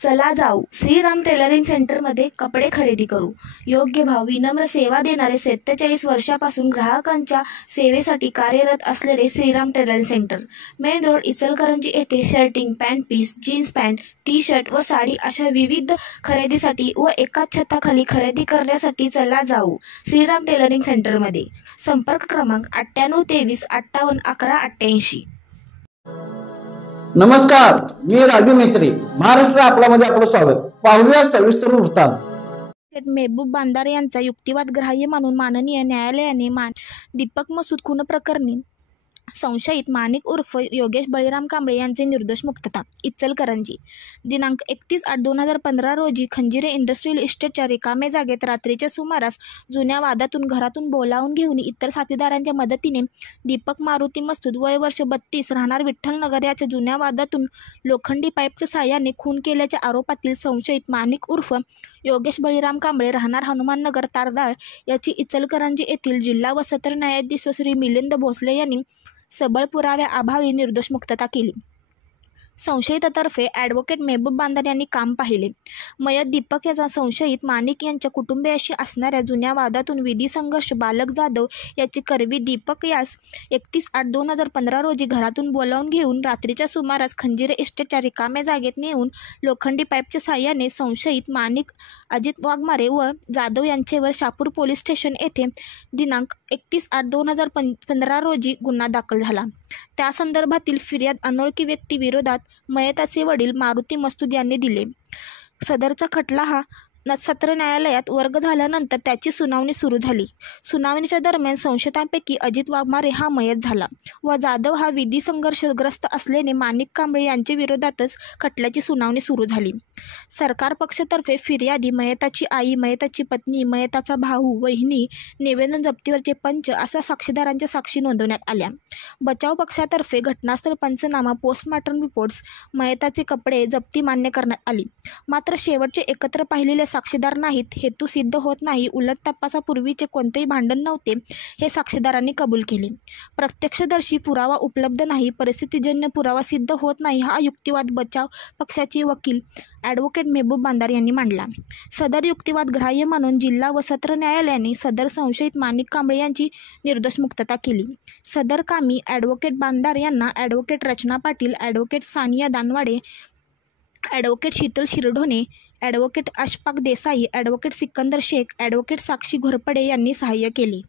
चला जाऊ श्रीराम टेलरिंग सेंटरमध्ये कपडे खरेदी करू। योग्य भाव, विनम्र सेवा देणारे 47 वर्षापासून ग्राहकांच्या सेवेसाठी कार्यरत असलेले Shriram tailoring centre, main road, Ichalkaranji येथे shirting, pant piece, jeans pant, T shirt व साडी अशा विविध खरेदीसाठी व एकाच छताखाली खरेदी करण्यासाठी चला जाऊ श्रीराम टेलरिंग सेंटरमध्ये। संपर्क क्रमांक 9823 58 11 88। नमस्कार, मी राजू मेत्री, महाराष्ट्र आपल्यामध्ये आपलं स्वागत। पाहूया सविस्तर वृत्तांत। मेहबूब बांदार यांचा युक्तिवाद ग्राह्य मानून माननीय न्यायालयाने दीपक मसूद खून प्रकरणी संशयित माणिक उर्फ योगेश बळीराम कांबळे यांचे निर्दोष मुक्तता। इचलकरंजी दिनांक 31/8/2015 रोजी खंजिरे इंडस्ट्रियल इस्टेटच्या रिकामे जागेत रात्रीच्या सुमारास जुन्या वादातून घरातून बोलावून घेऊन इतर साथीदारांच्या मदतीने दीपक मारुती मसूद वय वर्ष 32 राहणार विठ्ठलनगर याच्या जुन्या वादातून लोखंडी पाईपच्या साह्याने खून केल्याच्या आरोपातील संशयित माणिक उर्फ योगेश बळीराम कांबळे राहणार हनुमाननगर तारदाळ याची इचलकरंजी येथील जिल्हा व सत्र न्यायाधीश श्री मिलिंद भोसले यांनी सबळ पुराव्याअभावी निर्दोष मुक्तता केली। संशयितातर्फे ॲडव्होकेट मेहबूब बांदार यांनी काम पाहिले। मयत दीपक याचा संशयित माणिक यांच्या कुटुंबियाशी असणाऱ्या जुन्या वादातून विधी संघर्ष बालक जाधव याची करवी दीपक यास 31/8/2015 रोजी घरातून बोलावून घेऊन रात्रीच्या सुमारास खंजिरे इस्टेटच्या रिकाम्या जागेत नेऊन लोखंडी पाईपच्या साह्याने संशयित माणिक अजित वाघमारे व जाधव यांचेवर शापूर पोलीस स्टेशन येथे दिनांक 31/8/2015 रोजी गुन्हा दाखल झाला। त्या संदर्भातील फिर्याद अनोळखी व्यक्ती विरोधात मयताचे वडील मारुती मसूद यांनी दिले। सदरचा खटला हा सत्र न्यायालयात वर्ग झाल्यानंतर त्याची सुनावणी सुरू झाली। सुनावणीच्या दरम्यान संशयितांपैकी अजित वाघमारे हा मयत झाला व जाधव हा विधी संघर्षग्रस्त असल्याने माणिक कांबळे यांच्या विरोधातच खटल्याची सुनावणी सुरू झाली। सरकार पक्षातर्फे फिर्यादी, मयताची आई, मयताची पत्नी, मयताचा भाऊ, वहिनी, निवेदन जप्तीवरचे पंच अशा साक्षीदारांच्या साक्षी नोंदवण्यात आल्या। बचाव पक्षातर्फे घटनास्थळ पंचनामा, पोस्टमॉर्टम रिपोर्ट्स, मयताचे कपडे जप्ती मान्य करण्यात आली। मात्र शेवटचे एकत्र पाहिलेले साक्षीदार नाहीत, हेतू सिद्ध होत नाही, उलट तपासापूर्वीचे कोणतेही भांडण नव्हते हे साक्षीदारांनी कबूल केले। प्रत्यक्षदर्शी पुरावा उपलब्ध नाही, परिस्थितीजन्य पुरावा सिद्ध होत नाही हा युक्तिवाद बचाव पक्षाचे वकील ॲडव्होकेट मेहबूब बांदार यांनी मांडला। सदर युक्तिवाद ग्राह्य मानून जिल्हा व सत्र न्यायालयाने सदर संशयित माणिक कांबळे यांची निर्दोष मुक्तता केली। सदर कामी ॲडव्होकेट बांदार यांना advocate Rachana Patil, advocate Sania Danwade, advocate Sheetal Shirdhone, advocate Ashfaq Desai, advocate Sikandar Shaikh, advocate Sakshi Ghorpade यांनी सहाय्य केले।